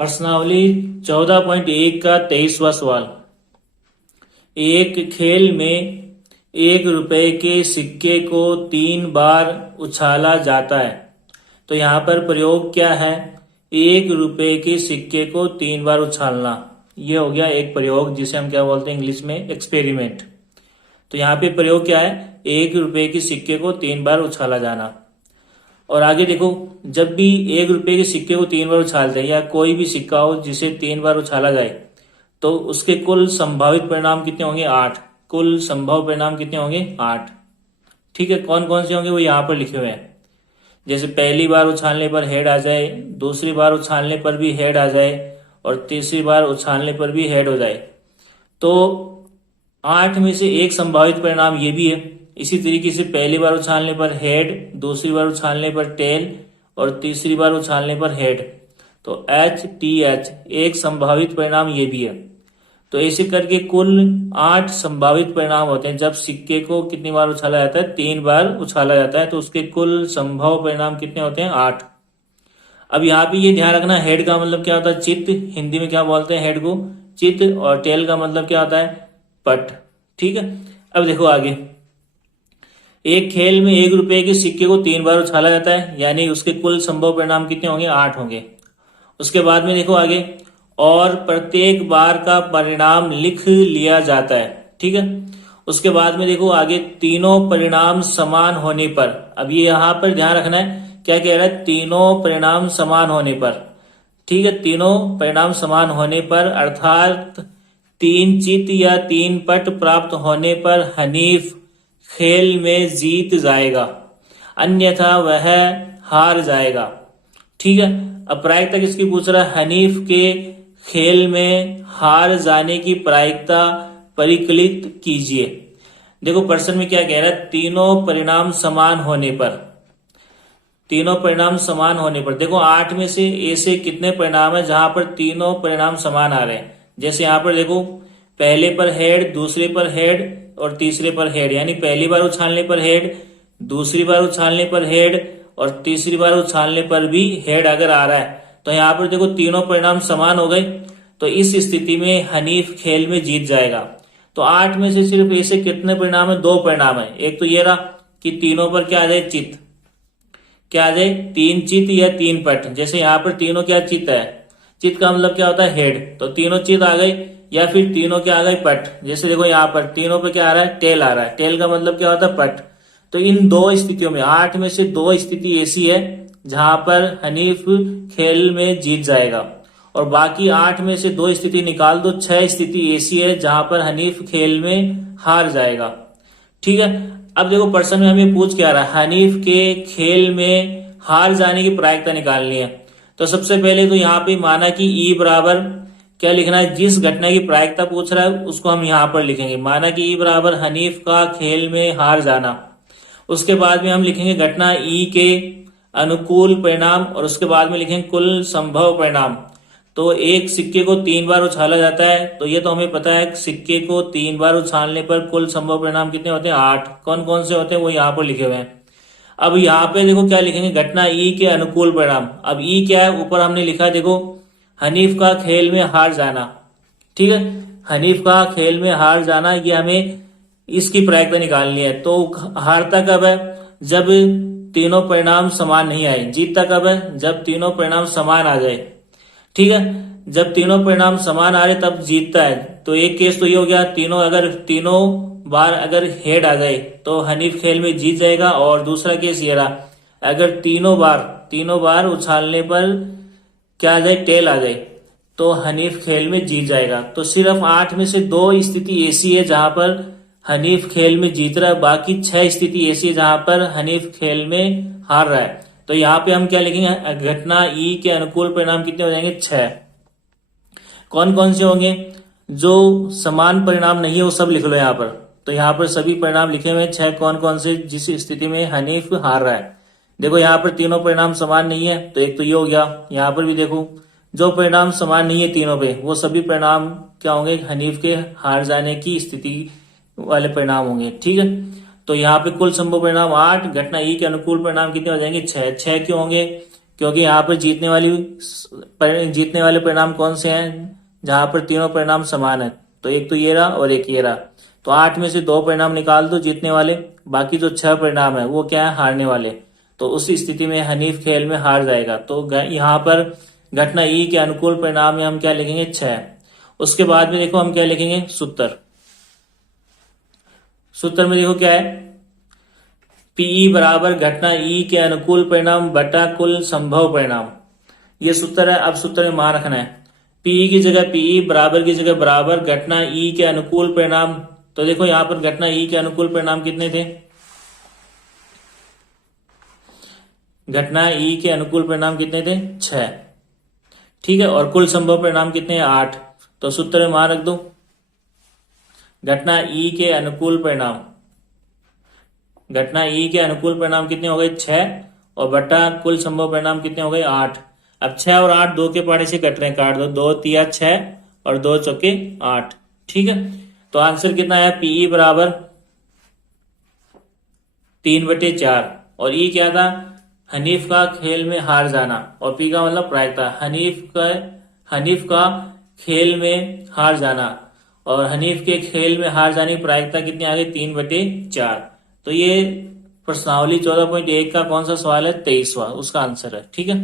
प्रश्नावली 14.1 का 23वां सवाल। एक खेल में 1 रुपए के सिक्के को 3 बार उछाला जाता है। तो यहाँ पर प्रयोग क्या है? 1 रुपए के सिक्के को 3 बार उछालना। ये हो गया एक प्रयोग, जिसे हम क्या बोलते हैं इंग्लिश में, एक्सपेरिमेंट। तो यहाँ पे प्रयोग क्या है? 1 रुपए के सिक्के को 3 बार उछाला जाना। और आगे देखो, जब भी 1 रुपए के सिक्के को 3 बार उछालते हैं, या कोई भी सिक्का हो जिसे 3 बार उछाला जाए, तो उसके कुल संभावित परिणाम कितने होंगे? 8। कुल संभव परिणाम कितने होंगे? 8। ठीक है, कौन कौन से होंगे वो यहाँ पर लिखे हुए हैं। जैसे पहली बार उछालने पर हेड आ जाए, दूसरी बार उछालने पर भी हेड आ जाए, और तीसरी बार उछालने पर भी हेड हो जाए। तो 8 में से एक संभावित परिणाम ये भी है। इसी तरीके से पहली बार उछालने पर हेड, दूसरी बार उछालने पर टेल, और तीसरी बार उछालने पर हेड। तो HTH एक संभावित परिणाम ये भी है। तो ऐसे करके कुल 8 संभावित परिणाम होते हैं। जब सिक्के को कितनी बार उछाला जाता है? 3 बार उछाला जाता है। तो उसके कुल संभव परिणाम कितने होते हैं? 8। अब यहाँ पे ये ध्यान रखना, हेड का मतलब क्या होता है? चित्त। हिंदी में क्या बोलते हैं हेड को? चित्त। और टेल का मतलब क्या होता है? पट। ठीक है, अब देखो आगे। एक खेल में 1 रुपए के सिक्के को 3 बार उछाला जाता है, यानी उसके कुल संभव परिणाम कितने होंगे? 8 होंगे। उसके बाद में देखो आगे, और प्रत्येक बार का परिणाम लिख लिया जाता है। ठीक है, उसके बाद में देखो आगे, तीनों परिणाम समान होने पर। अब ये यहाँ पर ध्यान रखना है, क्या कह रहा है? तीनों परिणाम समान होने पर। ठीक है, तीनों परिणाम समान होने पर, अर्थात 3 चित या 3 पट प्राप्त होने पर हनीफ खेल में जीत जाएगा, अन्यथा वह हार जाएगा। ठीक है, अब प्रायिकता किसकी पूछ रहा है? हनीफ के खेल में हार जाने की प्रायिकता परिकलित कीजिए। देखो प्रश्न में क्या कह रहा है? तीनों परिणाम समान होने पर। तीनों परिणाम समान होने पर देखो, 8 में से ऐसे कितने परिणाम है जहां पर तीनों परिणाम समान आ रहे हैं? जैसे यहाँ पर देखो, पहले पर हेड, दूसरे पर हेड, और तीसरे पर हेड। यानी पहली बार उछालने पर हेड, दूसरी बार उछालने पर हेड, और तीसरी बार उछालने पर भी हेड अगर आ रहा है, तो यहाँ पर देखो तीनों परिणाम समान हो गए। तो इस स्थिति में हनीफ खेल में जीत जाएगा। तो 8 में से सिर्फ ऐसे कितने परिणाम है? 2 परिणाम है। एक तो ये रहा कि तीनों पर क्या आ जाए? चित। क्या आ जाए? 3 चित या 3 पट। जैसे यहाँ पर तीनों क्या चित है? चित का मतलब क्या होता है? हेड। तो तीनों चित आ गए, या फिर तीनों क्या आ गए? पट। जैसे देखो यहाँ पर तीनों पे क्या आ रहा है? टेल आ रहा है। टेल का मतलब क्या होता है? पट। तो इन 2 स्थितियों में, 8 में से 2 स्थिति ऐसी है जहां पर हनीफ खेल में जीत जाएगा, और बाकी 8 में से 2 स्थिति निकाल दो, 6 स्थिति ऐसी है जहां पर हनीफ खेल में हार जाएगा। ठीक है, अब देखो प्रश्न में हमें पूछ क्या रहा है? हनीफ के खेल में हार जाने की प्रायिकता निकालनी है। तो सबसे पहले तो यहाँ पे माना कि ई बराबर क्या लिखना है? जिस घटना की प्रायिकता पूछ रहा है उसको हम यहाँ पर लिखेंगे। माना कि ई बराबर हनीफ का खेल में हार जाना। उसके बाद में हम लिखेंगे घटना ई के अनुकूल परिणाम, और उसके बाद में लिखेंगे कुल संभव परिणाम। तो एक सिक्के को 3 बार उछाला जाता है, तो ये तो हमें पता है, सिक्के को 3 बार उछालने पर कुल संभव परिणाम कितने होते हैं? 8। कौन कौन से होते हैं वो यहाँ पर लिखे हुए हैं। अब यहाँ पे देखो क्या लिखेंगे? घटना ई के अनुकूल परिणाम। अब ई क्या है? ऊपर हमने लिखा, देखो, हनीफ का खेल में हार जाना। ठीक है, हनीफ का खेल में हार जाना, ये हमें इसकी प्रायिकता निकालनी है। तो हारता कब है? जब तीनों परिणाम समान नहीं आए। जीतता कब है? जब तीनों परिणाम समान आ जाए। ठीक है, जब तीनों परिणाम समान आ रहे तब जीतता है। तो एक केस तो ये हो गया, तीनों बार अगर हेड आ जाए तो हनीफ खेल में जीत जाएगा। और दूसरा केस ये रहा, अगर तीनों बार उछालने पर क्या आ जाए? टेल आ जाए, तो हनीफ खेल में जीत जाएगा। तो सिर्फ 8 में से 2 स्थिति ऐसी है जहां पर हनीफ खेल में जीत रहा है, बाकी 6 स्थिति ऐसी है जहां पर हनीफ खेल में हार रहा है। तो यहाँ पे हम क्या लिखेंगे? घटना ई के अनुकूल परिणाम कितने हो जाएंगे? 6। कौन कौन से होंगे? जो समान परिणाम नहीं है वो सब लिख लो यहाँ पर। तो यहाँ पर सभी परिणाम लिखे हुए हैं 6। कौन कौन से? जिस स्थिति में हनीफ हार रहा है। देखो यहाँ पर तीनों परिणाम समान नहीं है, तो एक तो ये हो गया। यहाँ पर भी देखो, जो परिणाम समान नहीं है तीनों पे, वो सभी परिणाम क्या होंगे? हनीफ के हार जाने की स्थिति वाले परिणाम होंगे। ठीक है, तो यहाँ पे कुल संभव परिणाम 8। घटना ई के अनुकूल परिणाम कितने हो जाएंगे? 6। 6 क्यों होंगे? क्योंकि यहाँ पर जीतने वाले परिणाम कौन से हैं, जहां पर तीनों परिणाम समान है। तो एक तो ये रहा और एक ये रहा। तो 8 में से 2 परिणाम निकाल दो जीतने वाले, बाकी जो 6 परिणाम है वो क्या है, हारने वाले। तो उस स्थिति में हनीफ खेल में हार जाएगा। तो यहाँ पर घटना ई के अनुकूल परिणाम में हम क्या लिखेंगे, 6। उसके बाद में देखो हम क्या लिखेंगे, सूत्र। सूत्र में देखो क्या है, पीई बराबर घटना ई के अनुकूल परिणाम बटा कुल संभव परिणाम। ये सूत्र है। अब सूत्र में मान रखना है, पीई की जगह पीई, बराबर की जगह बराबर, घटना ई के अनुकूल परिणाम। तो देखो यहां पर घटना ई के अनुकूल परिणाम कितने थे, घटना ई के अनुकूल परिणाम कितने थे, 6। ठीक है, और कुल संभव परिणाम कितने हैं, 8। तो सूत्र में मान रख दो, घटना ई के अनुकूल परिणाम, घटना ई के अनुकूल परिणाम कितने हो गए, 6, और बटा कुल संभव परिणाम कितने हो गए, 8। अब 6 और 8 2 के पारे से कट रहे हैं, काट दो, 2 तिया 6 और 2 चौके 8। ठीक है, तो आंसर कितना है, पीई बराबर 3/4। और ई क्या था, हनीफ का खेल में हार जाना, और पी का मतलब प्रायिकता। हनीफ का खेल में हार जाना, और हनीफ के खेल में हार जाने की प्रायिकता कितनी आ गई, 3/4। तो ये प्रश्नावली 14.1 का कौन सा सवाल है, 23वां, उसका आंसर है। ठीक है।